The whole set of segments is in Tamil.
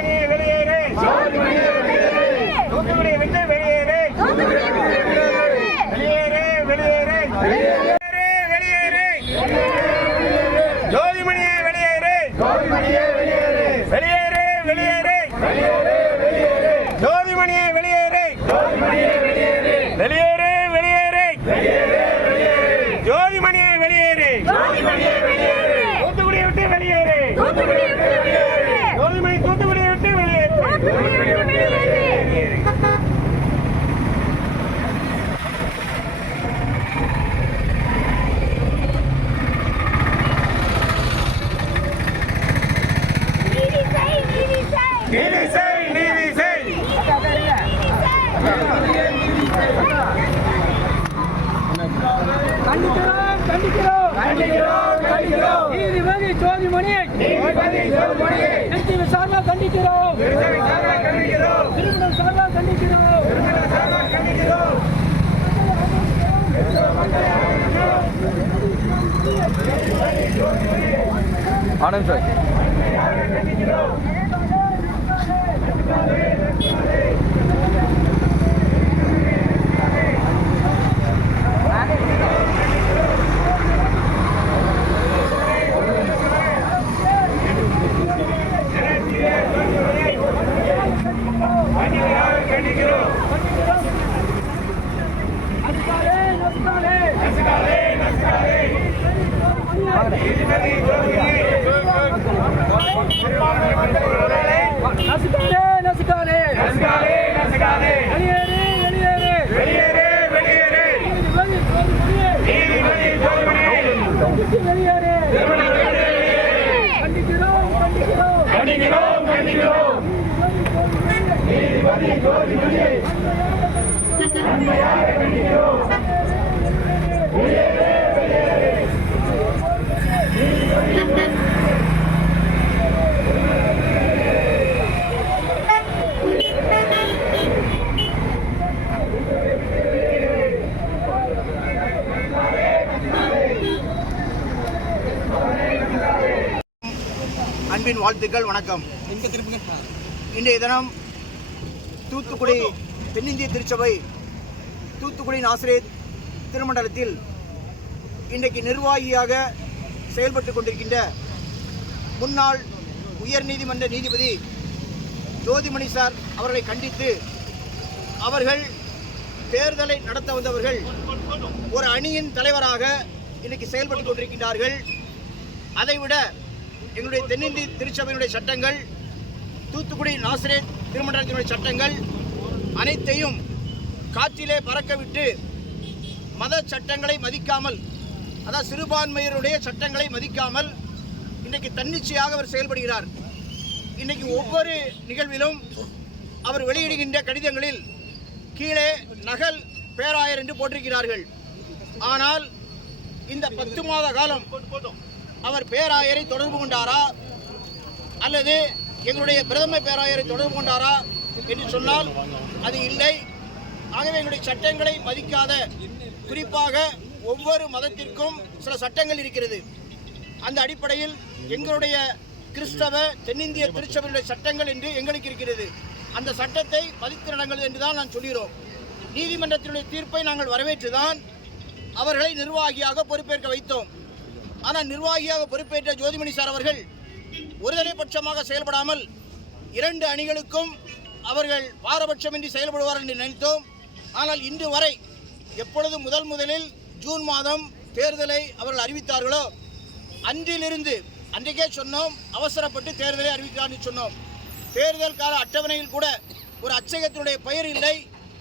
வெளியே வெளியேறு தூத்துக்குடி விட்டு வெளியேறே வெளியேறு. வெளியேறே வெளியேறு. ஜோதிமணியே வெளியேறு. வெளியேறு வெளியேறு. ஜோதிமணியே வெளியேறு. வெளியேறு வெளியேறு. ஜோதிமணியே வெளியேறு. தூத்துக்குடியை விட்டு வெளியேறு. கண்டிக்கிறோம் கண்டிக்கிறோம் கண்டிக்கிறோம் கண்டிக்கிறோம் நீதிபதி ஜோதிமணி நீதிபதி கண்டிக்கிறோம் கண்டிக்கிறோம் திருமணம் சார்பா கண்டிக்கிறோம் கண்டிக்கிறோம் ஆனந்த் சார் கண்டிக்கிறோம் நசுக்காதே நசுக்காதே நசுக்காதே நசுக்காதே நீதிபதி ஜோதிமணியை சிறுபான்மை மக்கள் உறவுகளை நசுக்காதே நசுக்காதே நசுக்காதே வெளியேறு வெளியேறு. வெளியேறு வெளியேறு. நீதிபதி வெளியேறு. கண்டிக்கிறோம் கண்டிக்கிறோம் கண்டிக்கிறோம் கண்டிக்கிறோம் நீதிபதி ஜோதிமணியை. உண்மையாக கண்டிக்கிறோம். அன்பின் வாழ்த்துக்கள் வணக்கம். இன்றைய தினம் தூத்துக்குடி தென்னிந்திய திருச்சபை தூத்துக்குடி ஆசிரியர் திருமண்டலத்தில் இன்றைக்கு நிர்வாகியாக செயல்பட்டு கொண்டிருக்கின்ற முன்னாள் உயர்நீதிமன்ற நீதிபதி ஜோதிமணி சார் அவர்களை கண்டித்து அவர்கள் தேர்தலை நடத்த வந்தவர்கள் ஒரு அணியின் தலைவராக இன்னைக்கு செயல்பட்டு கொண்டிருக்கின்றார்கள். அதைவிட எங்களுடைய தென்னிந்திய திருச்சபையினுடைய சட்டங்கள் தூத்துக்குடி நாசிரேத் திருமண்டலத்தினுடைய சட்டங்கள் அனைத்தையும் காற்றிலே பறக்கவிட்டு மத சட்டங்களை மதிக்காமல் அதாவது சிறுபான்மையினுடைய சட்டங்களை மதிக்காமல் இன்றைக்கு தன்னிச்சையாக அவர் செயல்படுகிறார். இன்னைக்கு ஒவ்வொரு நிகழ்விலும் அவர் வெளியிடுகின்ற கடிதங்களில் கீழே நகல் பேராயர் என்று போட்டிருக்கிறார்கள். ஆனால் இந்த பத்து மாத காலம் அவர் பேராயரை தொடர்பு கொண்டாரா? அல்லது எங்களுடைய பிரதம பேராயரை தொடர்பு கொண்டாரா என்று சொன்னால் அது இல்லை. ஆகவே எங்களுடைய சட்டங்களை மதிக்காத குறிப்பாக ஒவ்வொரு மதத்திற்கும் சில சட்டங்கள் இருக்கிறது. அந்த அடிப்படையில் எங்களுடைய கிறிஸ்தவ தென்னிந்திய திருச்சபையுடைய சட்டங்கள் என்று எங்களுக்கு இருக்கிறது. அந்த சட்டத்தை மதித்து நடங்கள் என்று தான் நான் சொல்கிறோம். நீதிமன்றத்தினுடைய தீர்ப்பை நாங்கள் வரவேற்றுதான் அவர்களை நிர்வாகியாக பொறுப்பேற்க வைத்தோம். ஆனால் நிர்வாகியாக பொறுப்பேற்ற ஜோதிமணி சார் அவர்கள் ஒருதலைபட்சமாக செயல்படாமல் இரண்டு அணிகளுக்கும் அவர்கள் பாரபட்சமின்றி செயல்படுவார்கள் என்று நினைத்தோம். ஆனால் இன்று வரை எப்பொழுது முதல் முதலில் ஜூன் மாதம் தேர்தலை அவர்கள் அறிவித்தார்களோ அன்றிலிருந்து அன்றைக்கே சொன்னோம் அவசரப்பட்டு தேர்தலை அறிவிக்கிறார் சொன்னோம். தேர்தல் கால அட்டவணையில் கூட ஒரு அச்சகத்தினுடைய பெயர் இல்லை.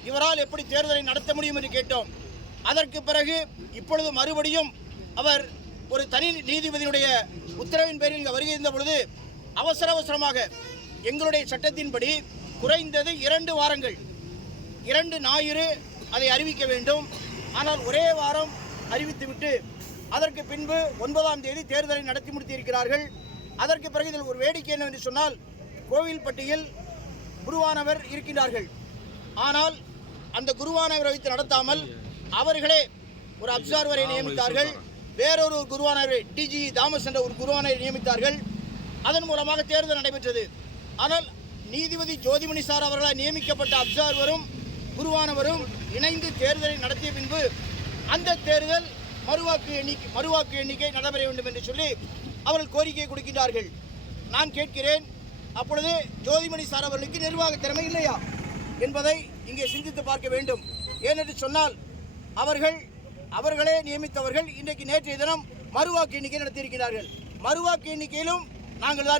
இவரால் எப்படி தேர்தலை நடத்த முடியும் என்று கேட்டோம். அதற்கு பிறகு இப்பொழுது மறுபடியும் அவர் ஒரு தனி நீதிபதியினுடைய உத்தரவின் பேரில் இங்கே வருகை இருந்த பொழுது அவசர அவசரமாக எங்களுடைய சட்டத்தின்படி குறைந்தது இரண்டு வாரங்கள் இரண்டு ஞாயிறு அதை அறிவிக்க வேண்டும். ஆனால் ஒரே வாரம் அறிவித்துவிட்டு அதற்கு பின்பு ஒன்பதாம் தேதி தேர்தலை நடத்தி முடித்திருக்கிறார்கள். அதற்கு பிறகு இதில் ஒரு வேடிக்கை என்னவென்று சொன்னால் கோவில்பட்டியில் குருவானவர் இருக்கின்றார்கள். ஆனால் அந்த குருவானவரை வைத்து நடத்தாமல் அவர்களே ஒரு அப்சர்வரை நியமித்தார்கள். வேறொரு குருவானவரை டிஜி தாமஸ் என்ற ஒரு குருவானை நியமித்தார்கள். அதன் மூலமாக தேர்தல் நடைபெற்றது. ஆனால் நீதிபதி ஜோதிமணி சார் அவர்களால் நியமிக்கப்பட்ட அப்சர்வரும் குருவானவரும் இணைந்து தேர்தலை நடத்திய பின்பு அந்த தேர்தல் மறுவாக்கு எண்ணிக்கை மறுவாக்கு எண்ணிக்கை நடைபெற வேண்டும் என்று சொல்லி அவர்கள் கோரிக்கை கொடுக்கின்றார்கள். நான் கேட்கிறேன் அப்பொழுது ஜோதிமணி சார் அவர்களுக்கு நிர்வாக திறமை இல்லையா என்பதை இங்கே சிந்தித்து பார்க்க வேண்டும். ஏனென்று சொன்னால் அவர்கள் அவர்களே நியமித்தவர்கள் இன்றைக்கு நேற்றைய தினம் மறுவாக்கு எண்ணிக்கை நடத்தியிருக்கிறார்கள். மறுவாக்கு எண்ணிக்கையிலும் நாங்கள் தான்